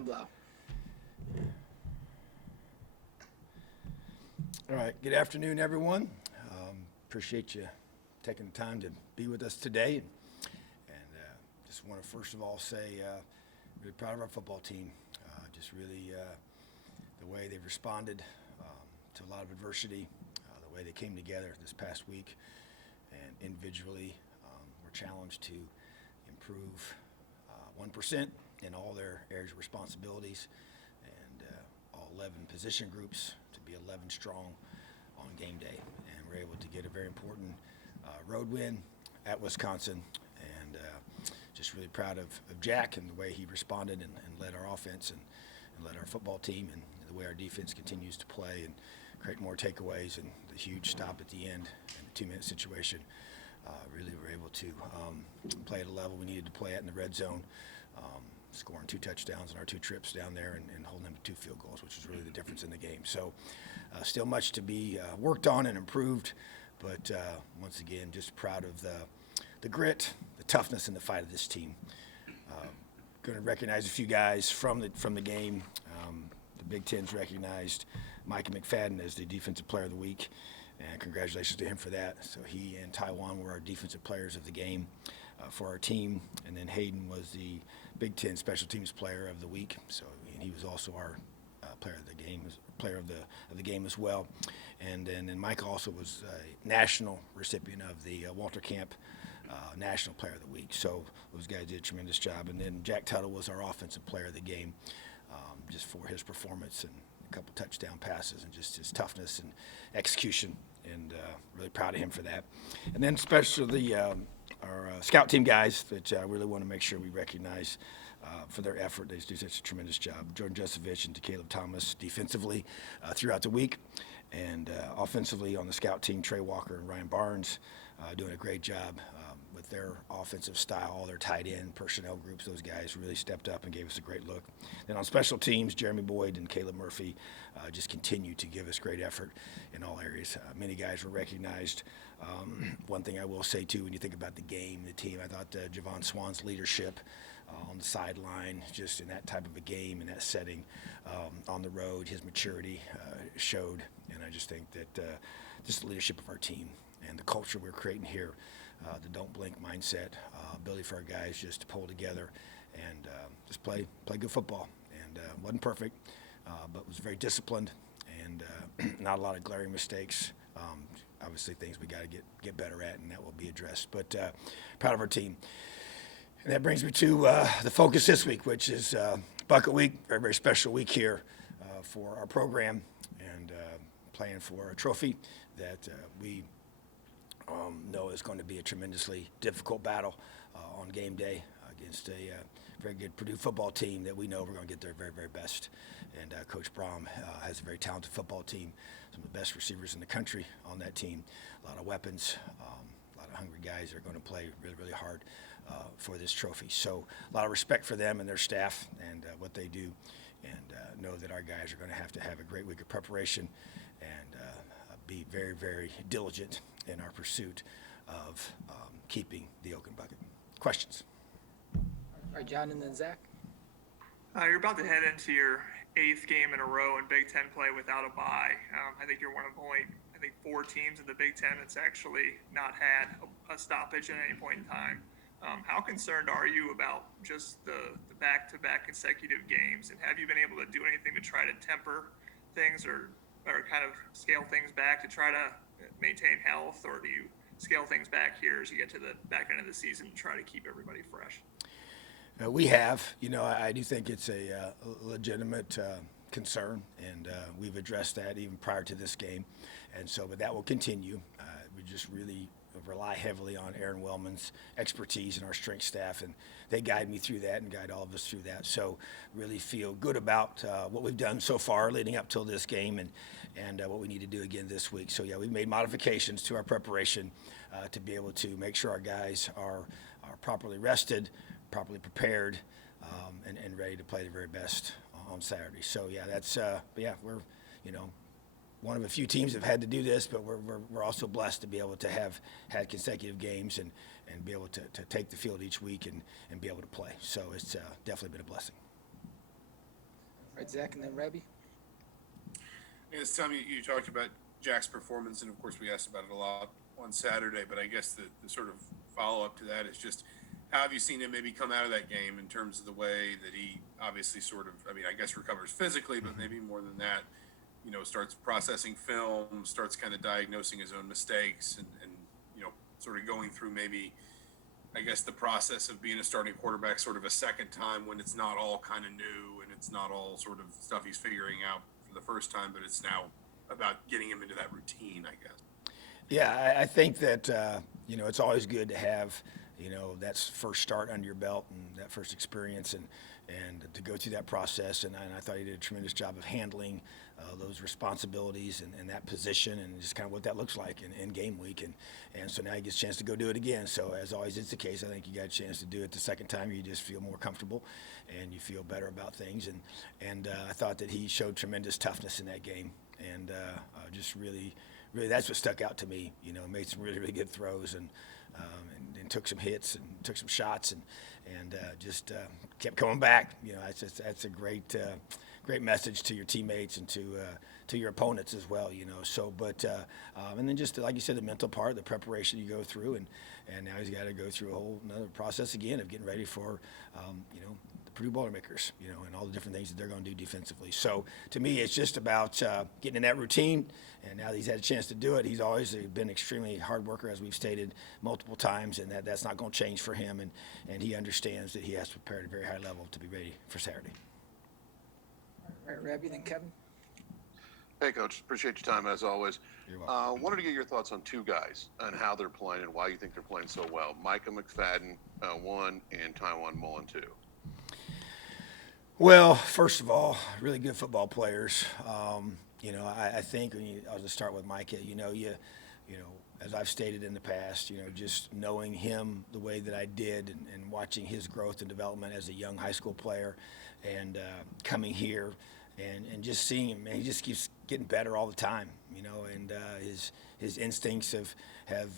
John Blau. All right, good afternoon, everyone. Appreciate you taking the time to be with us today. And just want to first of all say, really proud of our football team. Just really the way they've responded to a lot of adversity, the way they came together this past week, and individually were challenged to improve 1% in all their areas of responsibilities, and all 11 position groups to be 11 strong on game day. And we're able to get a very important road win at Wisconsin, and just really proud of Jack and the way he responded and led our offense and led our football team, and the way our defense continues to play and create more takeaways, and the huge stop at the end and the 2-minute situation. Really were able to play at a level we needed to play at in the red zone, scoring 2 touchdowns in our 2 trips down there and holding them to 2 field goals, which was really the difference in the game. So still much to be worked on and improved, but once again, just proud of the grit, the toughness, and the fight of this team. Going to recognize a few guys from the game. The Big Ten's recognized Micah McFadden as the Defensive Player of the Week, and congratulations to him for that. So he and Taiwan were our defensive players of the game for our team, and then Hayden was the Big Ten Special Teams Player of the Week. So and he was also our player of the game as well. And then Mike also was a national recipient of the Walter Camp National Player of the Week. So those guys did a tremendous job. And then Jack Tuttle was our Offensive Player of the game, just for his performance and a couple touchdown passes and just his toughness and execution. And really proud of him for that. And then especially our scout team guys that I really want to make sure we recognize for their effort. They do such a tremendous job. Jordan Jusovich and Caleb Thomas defensively throughout the week, and offensively on the scout team, Trey Walker and Ryan Barnes doing a great job with their offensive style, all their tight end personnel groups. Those guys really stepped up and gave us a great look. Then on special teams, Jeremy Boyd and Caleb Murphy just continue to give us great effort in all areas. Many guys were recognized. One thing I will say, too, when you think about the game, the team, I thought Javon Swan's leadership on the sideline, just in that type of a game, in that setting, on the road, his maturity showed. And I just think that just the leadership of our team and the culture we're creating here, the don't blink mindset, ability for our guys just to pull together and just play good football. And wasn't perfect, but was very disciplined, and not a lot of glaring mistakes. Obviously things we got to get better at, and that will be addressed. But proud of our team. And that brings me to the focus this week, which is Bucket Week, very, very special week here for our program, and playing for a trophy that we know is going to be a tremendously difficult battle on game day against a very good Purdue football team that we know we're going to get their very, very best. And Coach Brom has a very talented football team, some of the best receivers in the country on that team, a lot of weapons, a lot of hungry guys that are going to play really, really hard for this trophy. So a lot of respect for them and their staff and what they do, and know that our guys are going to have a great week of preparation and be very, very diligent in our pursuit of keeping the Oaken Bucket. Questions? All right, John, and then Zach. You're about to head into your 8th game in a row in Big Ten play without a bye. I think you're one of only, 4 teams in the Big Ten that's actually not had a stoppage at any point in time. How concerned are you about just the back-to-back consecutive games, and have you been able to do anything to try to temper things or kind of scale things back to try to maintain health, or do you scale things back here as you get to the back end of the season to try to keep everybody fresh? We have. I do think it's a legitimate concern, and we've addressed that even prior to this game, and so but that will continue. We just really rely heavily on Aaron Wellman's expertise and our strength staff, and they guide me through that and guide all of us through that. So really feel good about what we've done so far leading up till this game, and what we need to do again this week. So yeah, we've made modifications to our preparation to be able to make sure our guys are properly rested, properly prepared, and ready to play the very best on Saturday. So yeah, that's we're one of a few teams that have had to do this, but we're also blessed to be able to have had consecutive games and be able to take the field each week and be able to play. So it's definitely been a blessing. right, Zach, and then Rebby. Yes, Tom, you talked about Jack's performance, and of course we asked about it a lot on Saturday, but I guess the sort of follow-up to that is just how have you seen him maybe come out of that game in terms of the way that he obviously sort of, I mean, I guess recovers physically, but maybe more than that, you know, starts processing film, starts kind of diagnosing his own mistakes and you know, sort of going through maybe, I guess, the process of being a starting quarterback sort of a second time when it's not all kind of new and it's not all sort of stuff he's figuring out for the first time, but it's now about getting him into that routine, I guess. Yeah, I think that, you know, it's always good to have, you know, that first start under your belt and that first experience and to go through that process. And I thought he did a tremendous job of handling those responsibilities and that position and just kind of what that looks like in game week. And so now he gets a chance to go do it again. So as always is the case, I think you got a chance to do it the second time. You just feel more comfortable and you feel better about things. And I thought that he showed tremendous toughness in that game. And just really, that's what stuck out to me. You know, made some really, really good throws and took some hits and took some shots and just kept coming back. You know, that's a great message to your teammates and to your opponents as well. You know, so but and then just like you said, the mental part, the preparation you go through, and now he's got to go through a whole another process again of getting ready for you know, the Purdue Boilermakers, you know, and all the different things that they're going to do defensively. So to me, it's just about getting in that routine. And now that he's had a chance to do it, he's always been extremely hard worker, as we've stated multiple times, and that's not going to change for him. And he understands that he has to prepare at a very high level to be ready for Saturday. All right, Rebby, then Kevin. Hey, Coach. Appreciate your time, as always. You're welcome. Wanted to get your thoughts on two guys and how they're playing and why you think they're playing so well. Micah McFadden, one, and Tywone Mullen, two. Well, first of all, really good football players. You know, I think I'll just start with Micah. You know, as I've stated in the past, you know, just knowing him the way that I did and watching his growth and development as a young high school player and coming here and just seeing him, man, he just keeps getting better all the time, you know, and his instincts have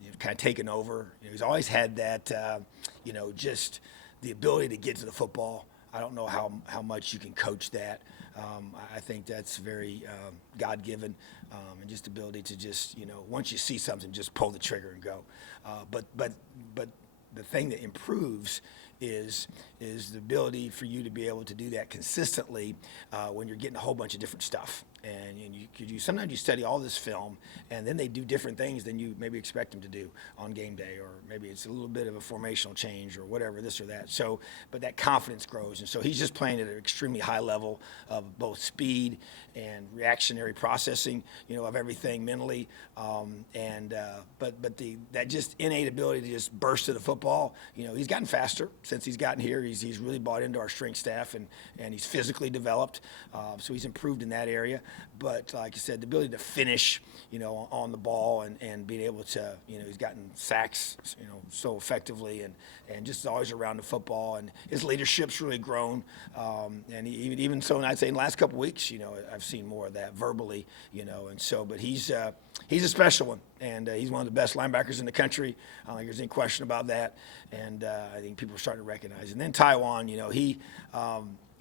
you know, kind of taken over. You know, he's always had that, you know, just the ability to get to the football. I don't know how much you can coach that. I think that's very God-given, and just ability to just, you know, once you see something, just pull the trigger and go. But the thing that improves is the ability for you to be able to do that consistently when you're getting a whole bunch of different stuff. And sometimes you study all this film, and then they do different things than you maybe expect them to do on game day, or maybe it's a little bit of a formational change or whatever, this or that. So, but that confidence grows, and so he's just playing at an extremely high level of both speed and reactionary processing, you know, of everything mentally, but that just innate ability to just burst to the football. You know, he's gotten faster since he's gotten here. He's really bought into our strength staff, and he's physically developed, so he's improved in that area. But like I said, the ability to finish, you know, on the ball and being able to, you know, he's gotten sacks, you know, so effectively and just always around the football, and his leadership's really grown. And even so, I'd say in the last couple of weeks, you know, I've seen more of that verbally, you know, and so, but he's a special one, and he's one of the best linebackers in the country. I don't think there's any question about that, and I think people are starting to recognize. And then Tywone, you know, he,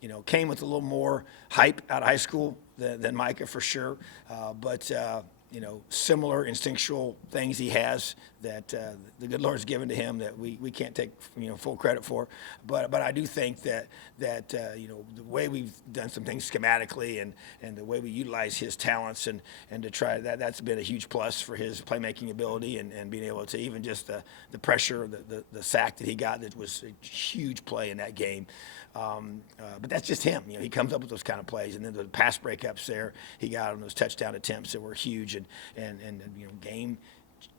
you know, came with a little more hype out of high school than Micah for sure, but you know, similar instinctual things he has that the good Lord's given to him that we can't take, you know, full credit for. But I do think that you know, the way we've done some things schematically and the way we utilize his talents and to try that's been a huge plus for his playmaking ability and being able to even just the pressure, the sack that he got, that was a huge play in that game. But that's just him. You know, he comes up with those kind of plays, and then the pass breakups there he got on those touchdown attempts that were huge and you know, game,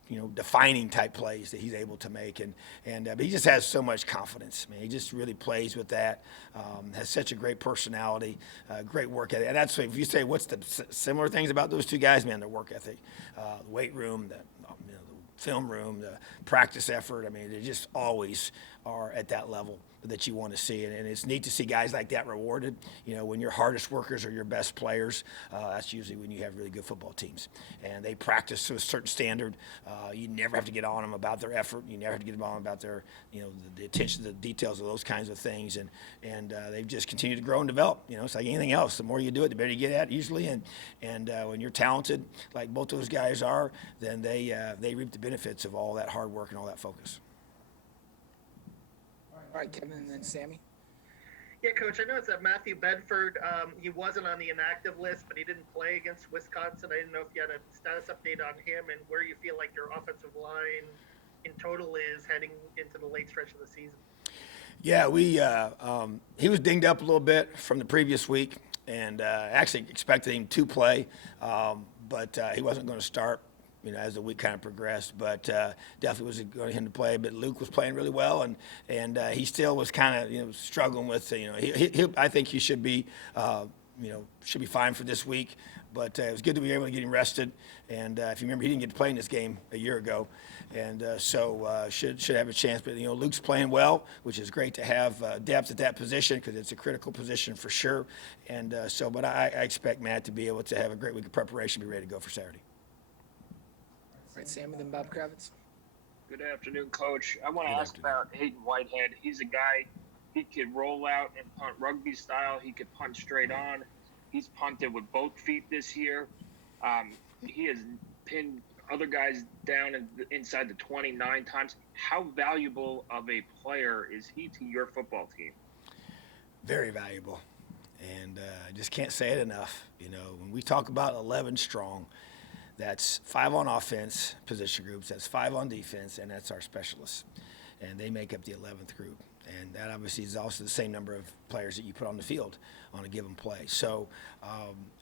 you know, defining type plays that he's able to make, but he just has so much confidence. I mean, he just really plays with that. Has such a great personality, great work ethic, and that's if you say what's the similar things about those two guys, man, their work ethic, the weight room, the film room, the practice effort. I mean, they're just always are at that level that you want to see. And it's neat to see guys like that rewarded. You know, when your hardest workers are your best players, that's usually when you have really good football teams. And they practice to a certain standard. You never have to get on them about their effort. You never have to get on them about their, you know, the attention to the details of those kinds of things. And they've just continued to grow and develop. You know, it's like anything else. The more you do it, the better you get at it usually. And when you're talented, like both those guys are, then they reap the benefits of all that hard work and all that focus. All right, Kevin, and then Sammy. Yeah, Coach, I noticed that Matthew Bedford, he wasn't on the inactive list, but he didn't play against Wisconsin. I didn't know if you had a status update on him and where you feel like your offensive line in total is heading into the late stretch of the season. Yeah, he was dinged up a little bit from the previous week, and actually expected him to play, but he wasn't going to start, you know, as the week kind of progressed. But definitely was going to him to play. But Luke was playing really well, and he still was kind of, you know, struggling with, you know, I think he should be, you know, should be fine for this week. But it was good to be able to get him rested. And if you remember, he didn't get to play in this game a year ago, and so should have a chance. But you know, Luke's playing well, which is great to have depth at that position because it's a critical position for sure. And but I expect Matt to be able to have a great week of preparation, be ready to go for Saturday. All right, Sammy, then Bob Kravitz. Good afternoon, Coach. I want to Good ask afternoon. about Hayden Whitehead. He's a guy, he could roll out and punt rugby style. He could punt straight on. He's punted with both feet this year. He has pinned other guys down inside the 29 times. How valuable of a player is he to your football team? Very valuable, and I just can't say it enough. You know, when we talk about 11 strong, that's 5 on offense position groups, that's 5 on defense, and that's our specialists, and they make up the 11th group. And that obviously is also the same number of players that you put on the field on a given play. So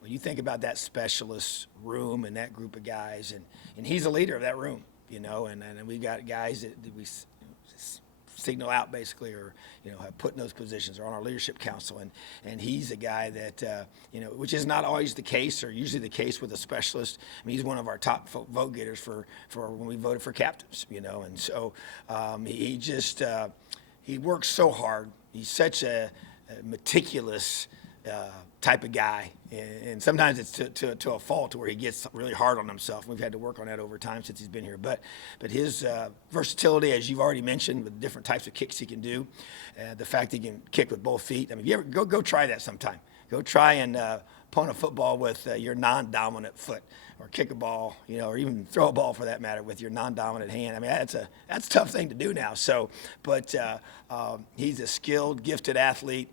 when you think about that specialist room and that group of guys, and he's a leader of that room, you know, and we got guys that we signal out basically, or you know, have put in those positions, or on our leadership council, and he's a guy that you know, which is not always the case, or usually the case with a specialist. I mean, he's one of our top vote getters for when we voted for captains, you know, and so he just he works so hard. He's such a meticulous type of guy, and sometimes it's to a fault to where he gets really hard on himself. We've had to work on that over time since he's been here. But his versatility, as you've already mentioned, with different types of kicks he can do, the fact he can kick with both feet. I mean, if you ever go try that sometime. Go try and punt a football with your non-dominant foot, or kick a ball, you know, or even throw a ball for that matter with your non-dominant hand. I mean, that's a tough thing to do now. So, but he's a skilled, gifted athlete,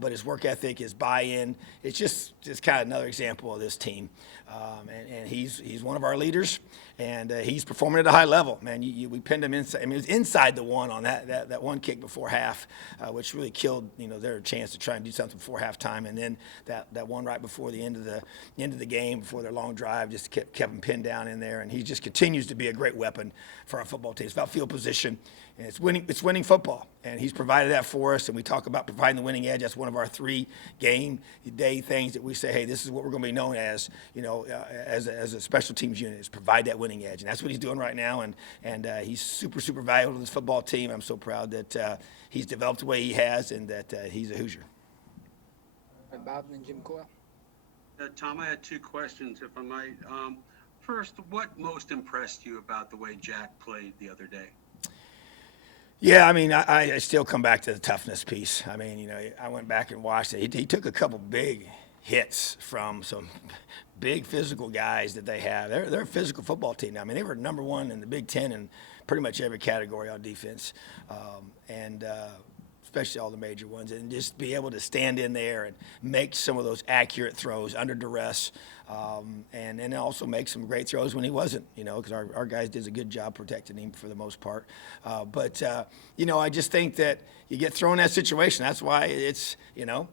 but his work ethic, his buy-in, it's just kind of another example of this team. And he's one of our leaders, and he's performing at a high level. Man, we pinned him inside. I mean, it was inside the one on that one kick before half, which really killed, you know, their chance to try and do something before halftime. And then that one right before the end of the game, before their long drive, just kept him pinned down in there. And he just continues to be a great weapon for our football team. It's about field position, and it's winning football. And he's provided that for us. And we talk about providing the winning edge. That's one of our 3 game day things that we say, hey, this is what we're going to be known as, you know, as a special teams unit, is provide that winning edge. And that's what he's doing right now. And he's super, super valuable to this football team. I'm so proud that he's developed the way he has, and that he's a Hoosier. All right, Bob, and then Jim Coyle. Tom, I had 2 questions, if I might. First, what most impressed you about the way Jack played the other day? Yeah, I mean, I still come back to the toughness piece. I mean, you know, I went back and watched it. He took a couple big hits from some big physical guys that they have. They're a physical football team now. I mean, they were number 1 in the Big Ten in pretty much every category on defense, and especially all the major ones, and just be able to stand in there and make some of those accurate throws under duress, and then also make some great throws when he wasn't, you know, because our guys did a good job protecting him for the most part. But you know, I just think that you get thrown in that situation. That's why it's, you know,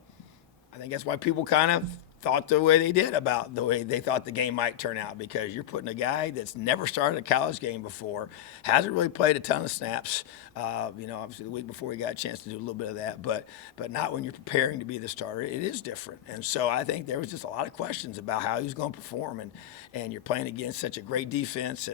I think that's why people kind of thought the way they did about the way they thought the game might turn out, because you're putting a guy that's never started a college game before, hasn't really played a ton of snaps. You know, obviously the week before he got a chance to do a little bit of that, but not when you're preparing to be the starter. It is different. And so I think there was just a lot of questions about how he was going to perform, and you're playing against such a great defense.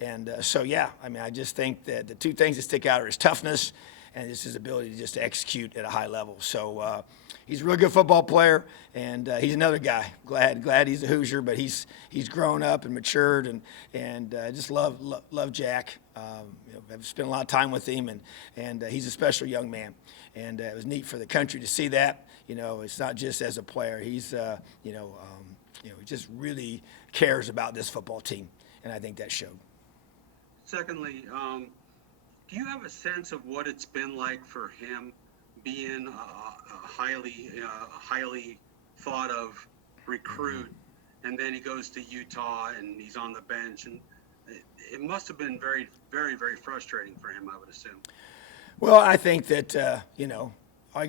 And so, yeah, I mean, I just think that the 2 things that stick out are his toughness and just his ability to just execute at a high level. So he's a real good football player, and he's another guy. Glad he's a Hoosier, but he's grown up and matured, and just love Jack. I've spent a lot of time with him, and he's a special young man, and it was neat for the country to see that. It's not just as a player. He's he just really cares about this football team, and I think that showed. Secondly, do you have a sense of what it's been like for him being a highly thought of recruit, and then he goes to Utah and he's on the bench, and it must have been very, very, very frustrating for him, I would assume. Well, I think that all you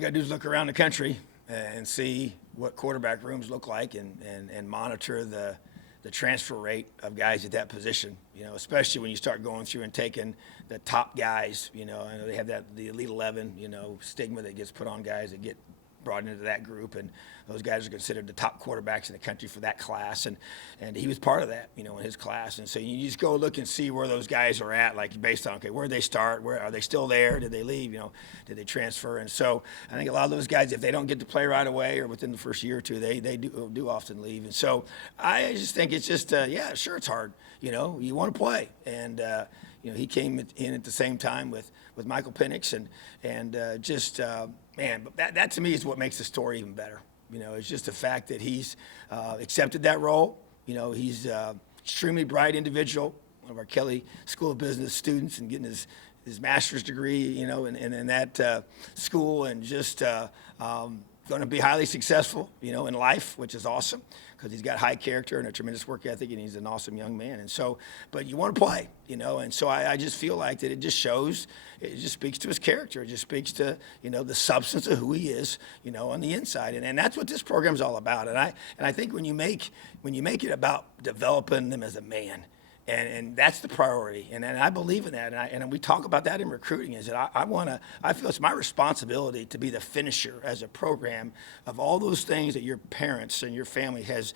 got to do is look around the country and see what quarterback rooms look like, and monitor the transfer rate of guys at that position, especially when you start going through and taking the top guys. I know they have the Elite 11, stigma that gets put on guys that get brought into that group, and those guys are considered the top quarterbacks in the country for that class, and he was part of that, in his class. And so you just go look and see where those guys are at, like based on, okay, where did they start? Where are they still there? Did they leave? Did they transfer? And so I think a lot of those guys, if they don't get to play right away or within the first year or two, they do often leave. And so I just think it's just, yeah, sure, it's hard. You want to play, and he came in at the same time with Michael Penix, and just man, but that to me is what makes the story even better. It's just the fact that he's accepted that role. He's extremely bright individual, one of our Kelly School of Business students, and getting his master's degree, in that school, and just going to be highly successful, in life, which is awesome, because he's got high character and a tremendous work ethic, and he's an awesome young man. And so, but you want to play, and so I just feel like that it just shows, it just speaks to his character. It just speaks to, the substance of who he is, on the inside. And that's what this program is all about. And I think when you make it about developing them as a man, and that's the priority, and I believe in that, and we talk about that in recruiting. Is that I feel it's my responsibility to be the finisher as a program of all those things that your parents and your family has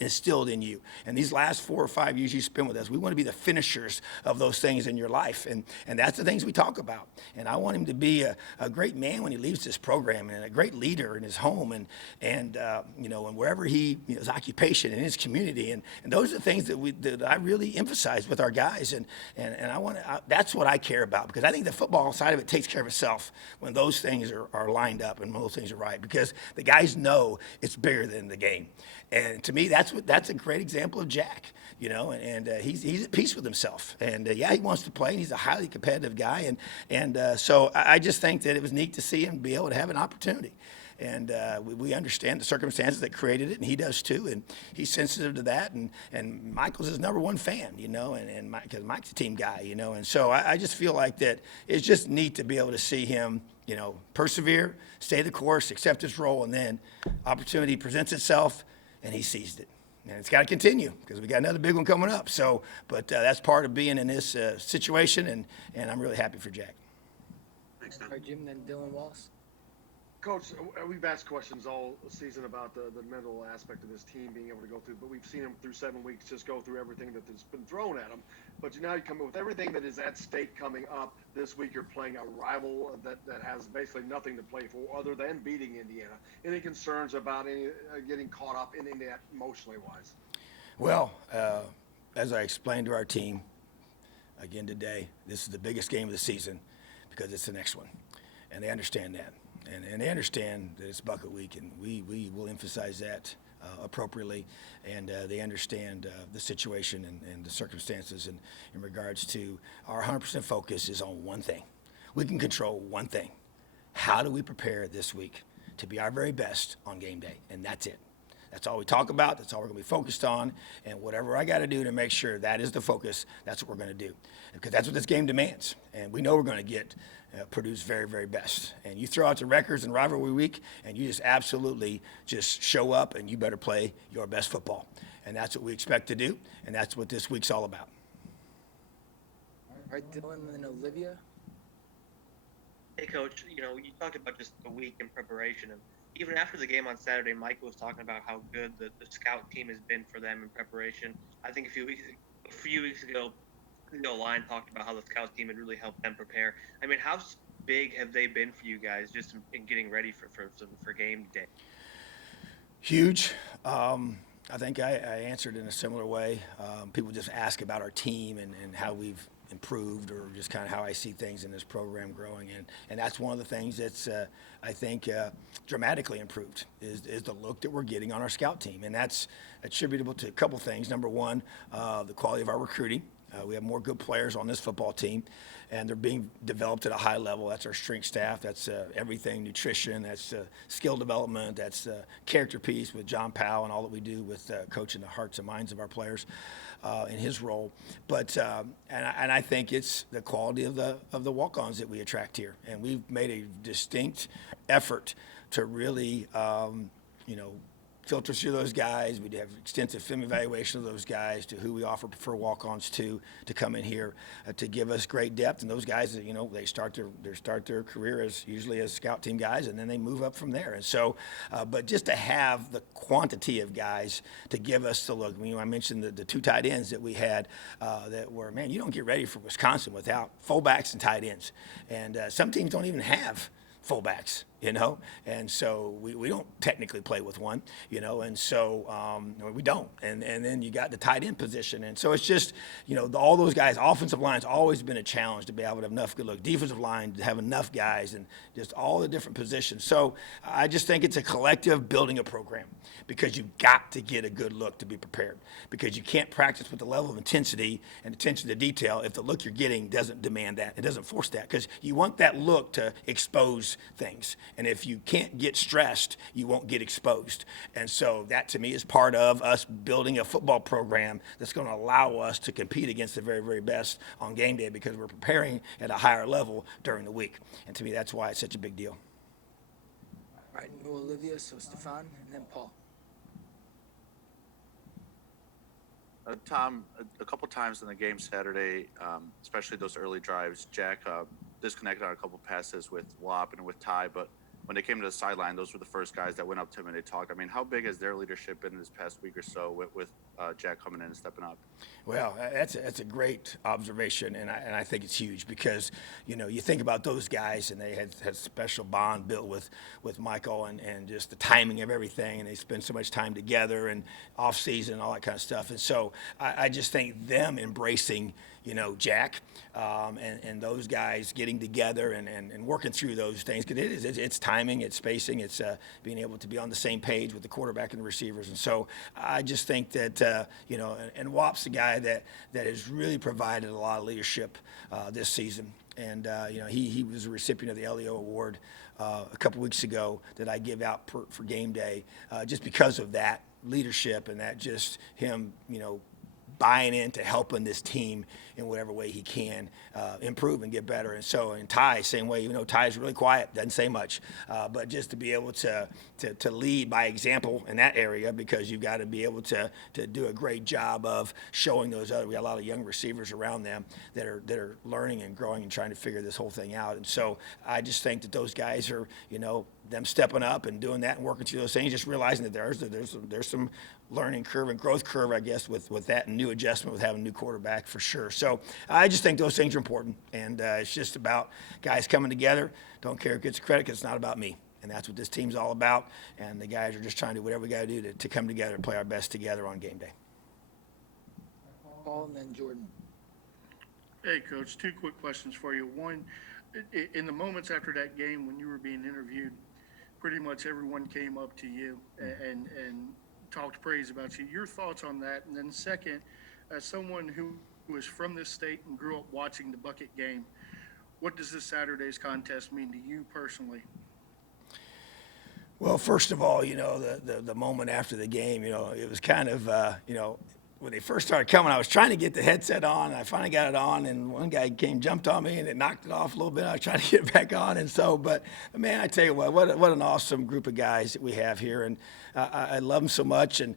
instilled in you. And these last 4 or 5 years you spend with us, we want to be the finishers of those things in your life, and that's the things we talk about. And I want him to be a great man when he leaves this program, and a great leader in his home, and and wherever his occupation in his community, and those are the things that I really emphasize with our guys, and that's what I care about, because I think the football side of it takes care of itself when those things are lined up and when those things are right, because the guys know it's bigger than the game. And to me, that's a great example of Jack, and he's at peace with himself, and yeah, he wants to play, and he's a highly competitive guy, and so I just think that it was neat to see him be able to have an opportunity. And we understand the circumstances that created it, and he does too, and he's sensitive to that. And Michael's his number one fan, and because Mike's a team guy, and so I just feel like that it's just neat to be able to see him, persevere, stay the course, accept his role, and then opportunity presents itself, and he seized it. And it's got to continue, because we got another big one coming up. So, but that's part of being in this situation, and I'm really happy for Jack. Thanks, Tom. All right, Jim, then Dylan Wallace. Coach, we've asked questions all season about the mental aspect of this team being able to go through, but we've seen them through 7 weeks just go through everything that's been thrown at them. But now you come in with everything that is at stake coming up this week. You're playing a rival that has basically nothing to play for other than beating Indiana. Any concerns about getting caught up in that emotionally wise? Well, as I explained to our team again today, this is the biggest game of the season because it's the next one, and they understand that. And they understand that it's bucket week, and we will emphasize that appropriately. And they understand the situation and the circumstances. And in regards to our 100% focus is on one thing. We can control one thing. How do we prepare this week to be our very best on game day? And that's it. That's all we talk about. That's all we're going to be focused on. And whatever I got to do to make sure that is the focus, that's what we're going to do. Because that's what this game demands. And we know we're going to produce very, very best. And you throw out the records in rivalry week, and you just absolutely just show up, and you better play your best football. And that's what we expect to do. And that's what this week's all about. All right, Dylan and Olivia. Hey, Coach, you talked about just the week in preparation, and even after the game on Saturday, Michael was talking about how good the scout team has been for them in preparation. I think a few weeks ago, the line talked about how the scout team had really helped them prepare. I mean, how big have they been for you guys just in getting ready for game day? Huge. I think I answered in a similar way. People just ask about our team and how we've improved, or just kind of how I see things in this program growing. And that's one of the things that's, I think, dramatically improved is the look that we're getting on our scout team. And that's attributable to a couple things. Number one, the quality of our recruiting. We have more good players on this football team, and they're being developed at a high level. That's our strength staff. That's everything, nutrition. That's skill development. That's character piece with John Powell and all that we do with coaching the hearts and minds of our players in his role. But and I think it's the quality of the walk-ons that we attract here, and we've made a distinct effort to really, filter through those guys. We have extensive film evaluation of those guys, to who we offer preferred walk-ons to come in here to give us great depth. And those guys, they start their career usually as scout team guys, and then they move up from there. And so, but just to have the quantity of guys to give us the look. I mentioned the two tight ends that we had that were, man, you don't get ready for Wisconsin without fullbacks and tight ends. And some teams don't even have fullbacks, and so we don't technically play with one, and so we don't. And then you got the tight end position. And so it's just, all those guys. Offensive line's always been a challenge to be able to have enough good look. Defensive line to have enough guys, and just all the different positions. So I just think it's a collective building a program, because you've got to get a good look to be prepared, because you can't practice with the level of intensity and attention to detail if the look you're getting doesn't demand that. It doesn't force that, because you want that look to expose things. And if you can't get stressed, you won't get exposed. And so that, to me, is part of us building a football program that's going to allow us to compete against the very, very best on game day, because we're preparing at a higher level during the week. And to me, that's why it's such a big deal. All right, New Olivia, so Stefan, and then Paul. Tom, a couple times in the game Saturday, especially those early drives, Jack disconnected on a couple passes with Wop and with Ty, but when they came to the sideline, those were the first guys that went up to him and they talked. I mean, how big has their leadership been this past week or so with Jack coming in and stepping up? Well, that's a great observation, and I think it's huge, because you think about those guys, and they had a special bond built with Michael, and just the timing of everything, and they spend so much time together and off season and all that kind of stuff. And so I just think them embracing Jack, and those guys getting together and working through those things, because it's timing, it's spacing, it's being able to be on the same page with the quarterback and the receivers. And so I just think that and Wop's the guy that has really provided a lot of leadership this season. And he was a recipient of the LEO award a couple weeks ago that I give out for game day, just because of that leadership, and that just him buying into helping this team in whatever way he can improve and get better. And so, in Ty, same way, Ty's really quiet, doesn't say much, but just to be able to lead by example in that area, because you've got to be able to do a great job of showing those other. We got a lot of young receivers around them that are learning and growing and trying to figure this whole thing out. And so I just think that those guys are, them stepping up and doing that and working through those things, just realizing that there's some learning curve and growth curve, I guess, with that new adjustment with having a new quarterback, for sure. So I just think those things are important, and it's just about guys coming together. Don't care who gets the credit, because it's not about me, and that's what this team's all about. And the guys are just trying to do whatever we got to do to come together and play our best together on game day. Paul, and then Jordan. Hey, Coach, two quick questions for you. One, in the moments after that game when you were being interviewed, pretty much everyone came up to you and talked praise about you. Your thoughts on that? And then second, as someone who was from this state and grew up watching the Bucket game, what does this Saturday's contest mean to you personally? Well, first of all, the moment after the game, it was kind of, when they first started coming, I was trying to get the headset on, and I finally got it on, and one guy jumped on me, and it knocked it off a little bit. I was trying to get it back on, and so, but man, I tell you what an awesome group of guys that we have here, and I love them so much, and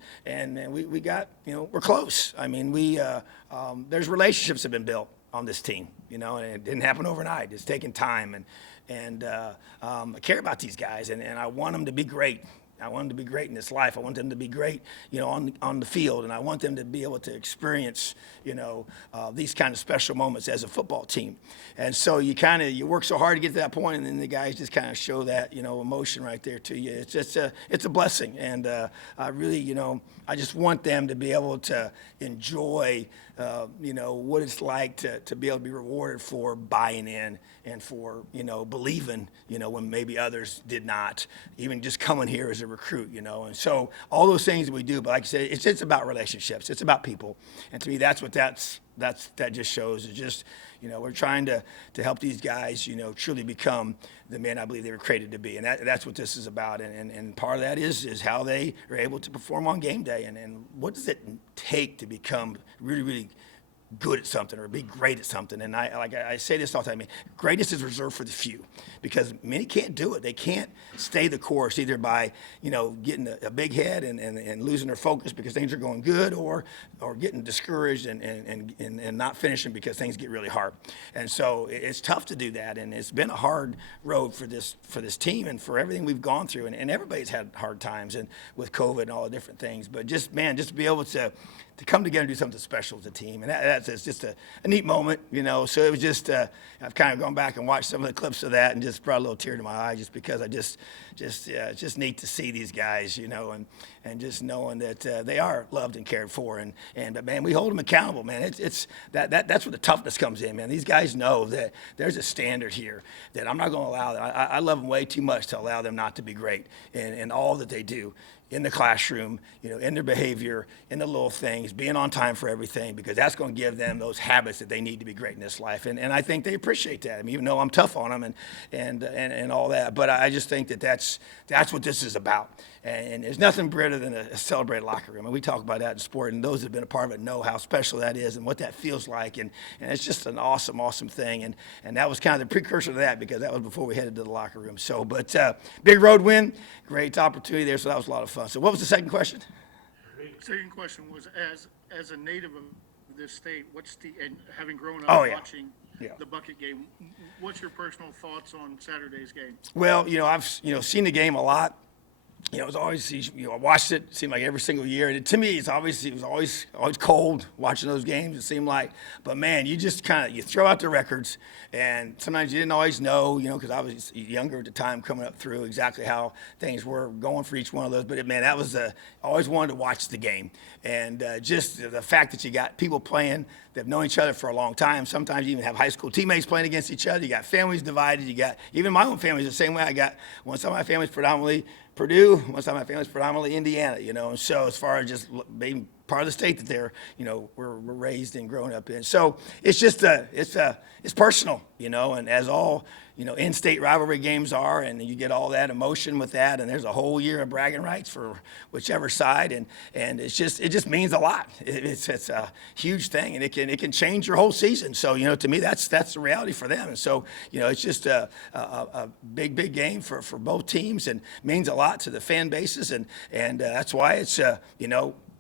we got, we're close. I mean, there's relationships that have been built on this team, and it didn't happen overnight. It's taken time, and I care about these guys, and I want them to be great. I want them to be great in this life. I want them to be great, on the field, and I want them to be able to experience, these kind of special moments as a football team. And so you work so hard to get to that point, and then the guys just kind of show that, emotion right there to you. It's just it's a blessing, and I really, I just want them to be able to enjoy, what it's like to be able to be rewarded for buying in and for, believing, when maybe others did not, even just coming here as a recruit, And so all those things that we do, but like I said, it's about relationships. It's about people. And to me, that's what that just shows. It's just, we're trying to help these guys, truly become the men I believe they were created to be. And that's what this is about. And part of that is how they are able to perform on game day. And what does it take to become really, really good at something or be great at something? And I say this all the time, greatness is reserved for the few, because many can't do it. They can't stay the course either by, getting a big head and losing their focus because things are going good, or getting discouraged and not finishing because things get really hard. And so it's tough to do that, and it's been a hard road for this team and for everything we've gone through, and everybody's had hard times and with COVID and all the different things. But just to be able to come together and do something special as a team. And that's just a neat moment, So it was just, I've kind of gone back and watched some of the clips of that and just brought a little tear to my eye just because it's just neat to see these guys, and just knowing that they are loved and cared for. But man, we hold them accountable, man. That's where the toughness comes in, man. These guys know that there's a standard here that I'm not going to allow. I love them way too much to allow them not to be great in all that they do. In the classroom, in their behavior, in the little things, being on time for everything, because that's going to give them those habits that they need to be great in this life. And I think they appreciate that. I mean, even though I'm tough on them and all that, but I just think that's what this is about. And there's nothing better than a celebrated locker room. And we talk about that in sport, and those that have been a part of it know how special that is and what that feels like. And it's just an awesome, awesome thing. And that was kind of the precursor to that, because that was before we headed to the locker room. So, but big road win, great opportunity there. So that was a lot of fun. So what was the second question? Second question was, as a native of this state, and having grown up watching the Bucket game, what's your personal thoughts on Saturday's game? Well, I've seen the game a lot. It was always, I watched it, seemed like every single year. And to me, it was always cold watching those games, it seemed like. But man, you just you throw out the records, and sometimes you didn't always know, because I was younger at the time coming up through exactly how things were going for each one of those. But man, that was I always wanted to watch the game. And just the fact that you got people playing that have known each other for a long time. Sometimes you even have high school teammates playing against each other. You got families divided. You got, even my own family's the same way. I got one side of my family's predominantly Purdue, one side of my family's predominantly Indiana, and so as far as just being part of the state that they're, we're raised and grown up in. So it's just, it's personal, and as all, in-state rivalry games are, and you get all that emotion with that, and there's a whole year of bragging rights for whichever side, and it just means a lot. It's a huge thing, and it can change your whole season. So, to me, that's the reality for them. And so, it's just a big game for both teams, and means a lot to the fan bases, and that's why it's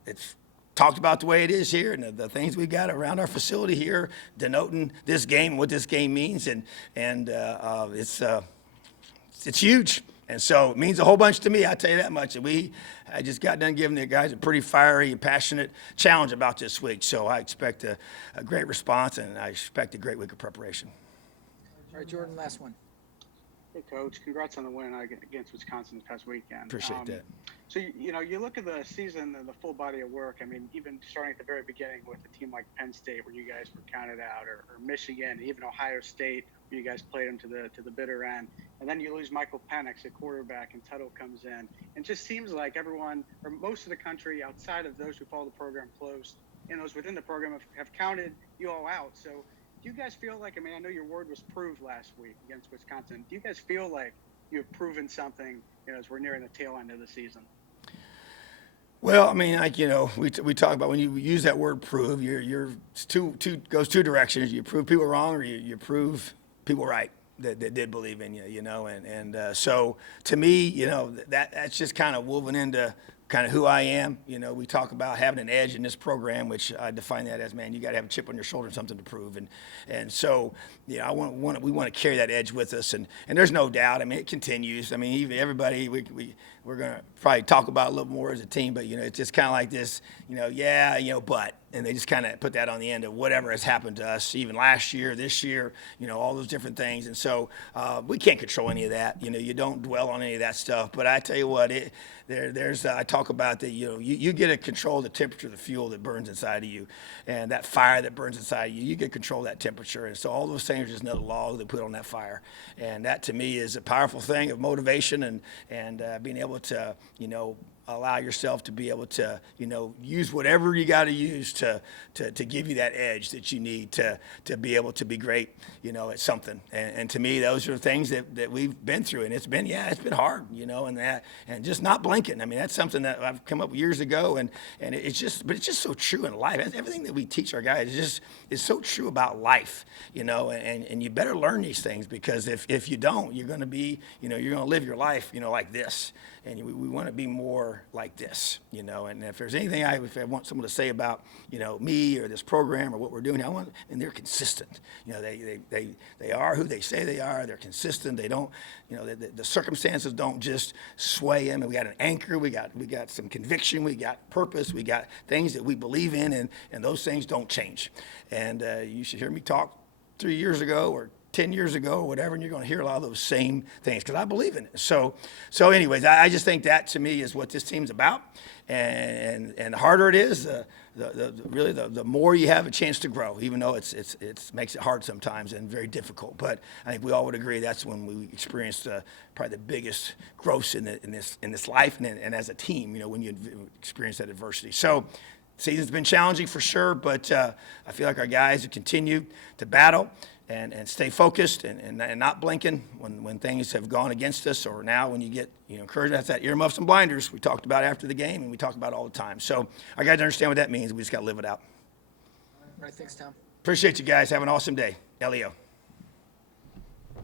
it's talked about the way it is here, and the things we've got around our facility here denoting this game and what this game means, and it's huge. And so it means a whole bunch to me, I tell you that much. And I just got done giving the guys a pretty fiery and passionate challenge about this week. So I expect a great response, and I expect a great week of preparation. All right, Jordan, last one. Hey, Coach. Congrats on the win against Wisconsin this past weekend. Appreciate that. So, you look at the season and the full body of work. I mean, even starting at the very beginning with a team like Penn State, where you guys were counted out, or Michigan, even Ohio State, where you guys played them to the bitter end. And then you lose Michael Penix at quarterback, and Tuttle comes in. And it just seems like everyone, or most of the country, outside of those who follow the program close, and those within the program have counted you all out. So do you guys feel like, I know your word was proved last week against Wisconsin. Do you guys feel like you've proven something, as we're nearing the tail end of the season? Well, we talk about when you use that word "prove," goes two directions. You prove people wrong, or you prove people right that did believe in you, and so to me, that's just kind of woven into kind of who I am. You know, we talk about having an edge in this program, which I define that as, man, you got to have a chip on your shoulder and something to prove. And so, you know, we want to carry that edge with us. And there's no doubt. I mean, it continues. I mean, even everybody, we're going to probably talk about it a little more as a team, but, you know, it's just kind of like this, you know, yeah, you know, but. And they just kind of put that on the end of whatever has happened to us, even last year, this year, you know, all those different things. And so we can't control any of that. You know, you don't dwell on any of that stuff. But I tell you what, I talk about that, you know, you get to control the temperature of the fuel that burns inside of you, and that fire that burns inside of you, you get to control that temperature. And so all those things are just another log they put on that fire. And that, to me, is a powerful thing of motivation and being able to, you know, allow yourself to be able to, you know, use whatever you got to use to give you that edge that you need to be able to be great, you know, at something. And to me, those are things that we've been through, and it's been hard, you know, and just not blinking. I mean, that's something that I've come up with years ago, and it's just so true in life. Everything that we teach our guys is so true about life, you know, and you better learn these things, because if you don't, you're going to be, you know, you're going to live your life, you know, like this. And we want to be more like this, you know. And if there's anything if I want someone to say about, you know, me or this program or what we're doing, and they're consistent. You know, they are who they say they are. They're consistent. They don't, you know, the circumstances don't just sway them. And we got an anchor. We got some conviction. We got purpose. We got things that we believe in, and those things don't change. And you should hear me talk 3 years ago or 10 years ago or whatever, and you're going to hear a lot of those same things, because I believe in it. So anyways, I just think that, to me, is what this team's about. And the harder it is, really the more you have a chance to grow, even though it makes it hard sometimes and very difficult. But I think we all would agree that's when we experienced probably the biggest growth in this life and as a team, you know, when you experience that adversity. So season's been challenging for sure, but I feel like our guys have continued to battle and stay focused and not blinking when things have gone against us, or now when you get, you know, encouraged. That's that earmuffs and blinders we talked about after the game, and we talk about it all the time. So our guys understand what that means. We just got to live it out. All right, thanks, Tom. Appreciate you guys. Have an awesome day. Elio.